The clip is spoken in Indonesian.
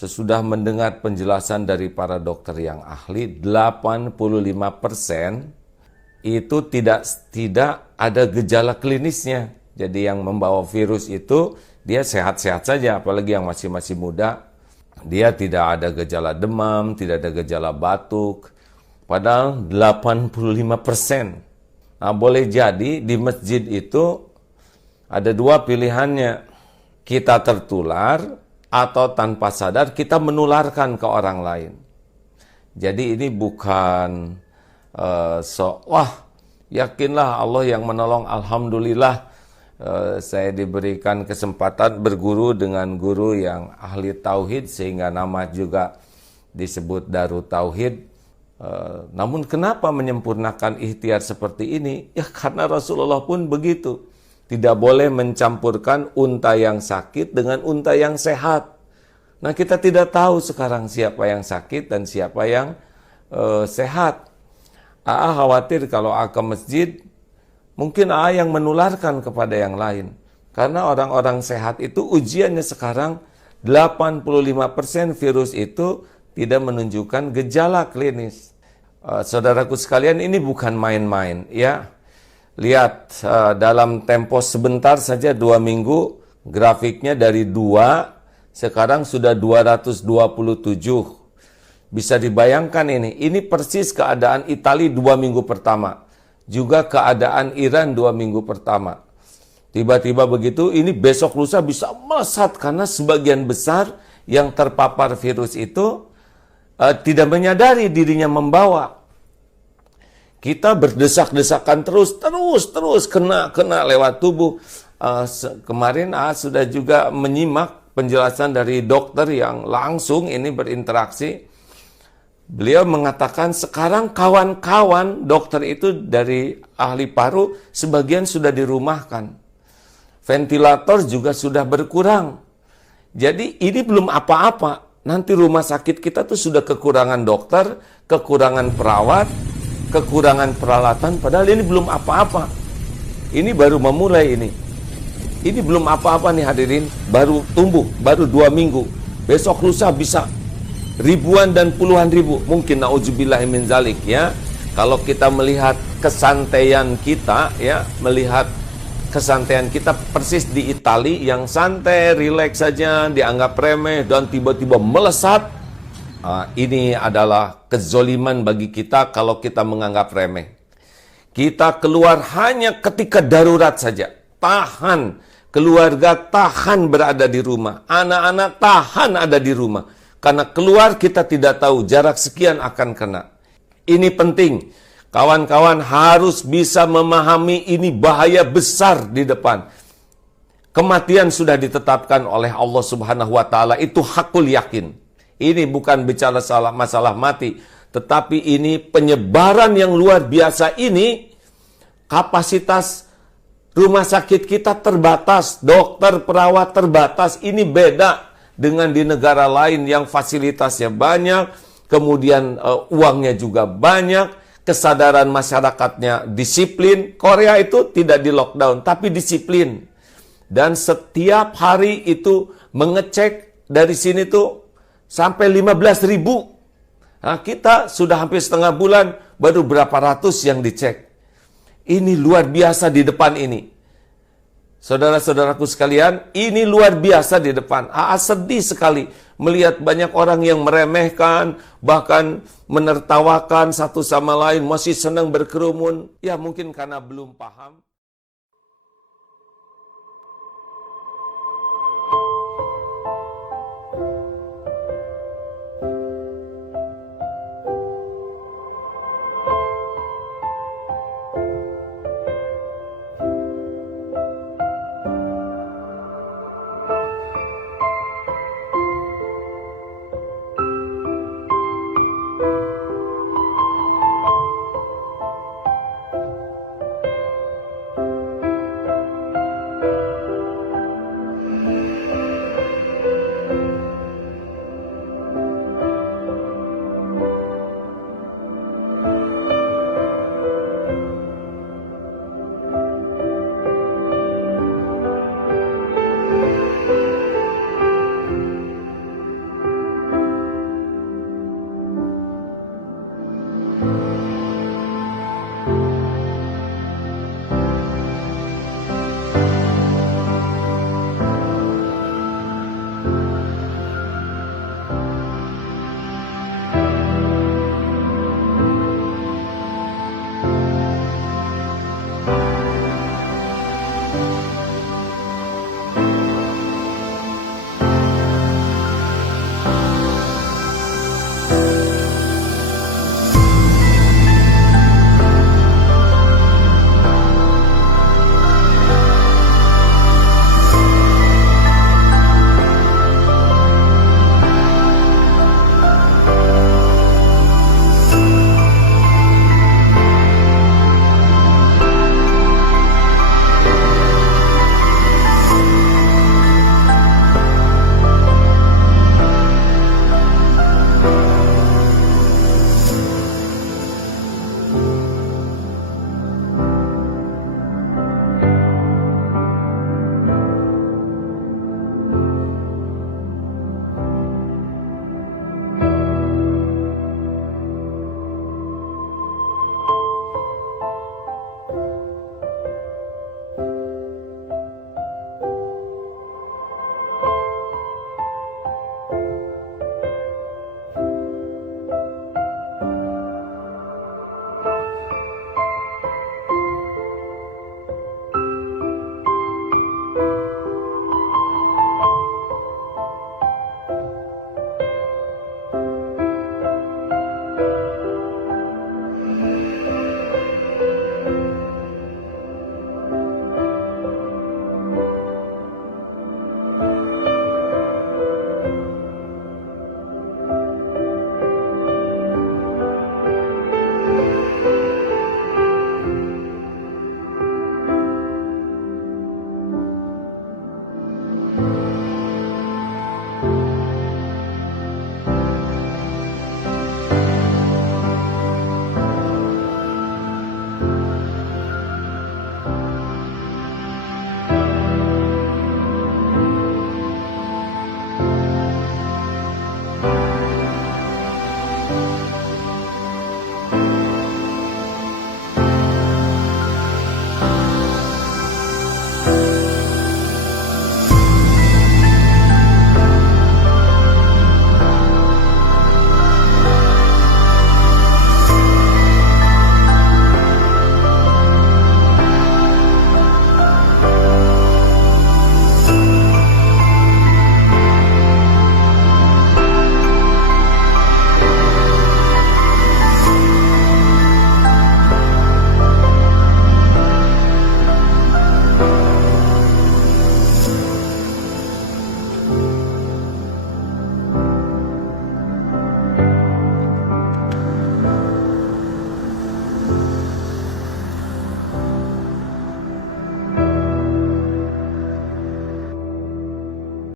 sesudah mendengar penjelasan dari para dokter yang ahli, 85% itu tidak ada gejala klinisnya. Jadi yang membawa virus itu dia sehat-sehat saja, apalagi yang masih muda. Dia tidak ada gejala demam, tidak ada gejala batuk. Padahal 85%. Nah, boleh jadi di masjid itu ada dua pilihannya. Kita tertular atau tanpa sadar kita menularkan ke orang lain. Jadi ini bukan yakinlah Allah yang menolong, alhamdulillah saya diberikan kesempatan berguru dengan guru yang ahli tauhid sehingga nama juga disebut Darut Tauhid. Namun kenapa menyempurnakan ikhtiar seperti ini? Ya karena Rasulullah pun begitu. Tidak boleh mencampurkan unta yang sakit dengan unta yang sehat. Nah, kita tidak tahu sekarang siapa yang sakit dan siapa yang sehat. Khawatir kalau ke masjid, mungkin yang menularkan kepada yang lain. Karena orang-orang sehat itu ujiannya sekarang 85% virus itu tidak menunjukkan gejala klinis. Saudaraku sekalian, ini bukan main-main ya. Lihat dalam tempo sebentar saja 2 minggu, grafiknya dari 2 sekarang sudah 227. Bisa dibayangkan ini persis keadaan Italia 2 minggu pertama. Juga keadaan Iran 2 minggu pertama. Tiba-tiba begitu, ini besok lusa bisa melesat karena sebagian besar yang terpapar virus itu tidak menyadari dirinya membawa. Kita berdesak-desakan terus kena lewat tubuh. Kemarin sudah juga menyimak penjelasan dari dokter yang langsung ini berinteraksi. Beliau mengatakan sekarang kawan-kawan dokter itu dari ahli paru sebagian sudah dirumahkan. Ventilator juga sudah berkurang. Jadi ini belum apa-apa. Nanti rumah sakit kita tuh sudah kekurangan dokter, kekurangan perawat, kekurangan peralatan, padahal ini belum apa-apa. Ini baru memulai ini. Ini belum apa-apa nih hadirin, baru tumbuh, baru 2 minggu. Besok lusa bisa ribuan dan puluhan ribu. Mungkin na'udzubillah min zalik ya. Kalau kita melihat kesantaian kita ya, melihat kesantaian kita persis di Italia yang santai, rileks saja, dianggap remeh dan tiba-tiba melesat. Ini adalah kezoliman bagi kita kalau kita menganggap remeh. Kita keluar hanya ketika darurat saja. Tahan, keluarga tahan berada di rumah. Anak-anak tahan ada di rumah. Karena keluar kita tidak tahu jarak sekian akan kena. Ini penting. Kawan-kawan harus bisa memahami ini bahaya besar di depan. Kematian sudah ditetapkan oleh Allah Subhanahu wa taala, itu hakul yakin. Ini bukan bicara masalah mati, tetapi ini penyebaran yang luar biasa ini. Kapasitas rumah sakit kita terbatas, dokter, perawat terbatas. Ini beda dengan di negara lain yang fasilitasnya banyak, kemudian uangnya juga banyak, kesadaran masyarakatnya disiplin. Korea itu tidak di lockdown, tapi disiplin. Dan setiap hari itu mengecek dari sini tuh sampai 15.000. Nah, kita sudah hampir setengah bulan, baru berapa ratus yang dicek. Ini luar biasa di depan ini. Saudara-saudaraku sekalian, ini luar biasa di depan. Sedih sekali melihat banyak orang yang meremehkan, bahkan menertawakan satu sama lain, masih senang berkerumun. Ya mungkin karena belum paham.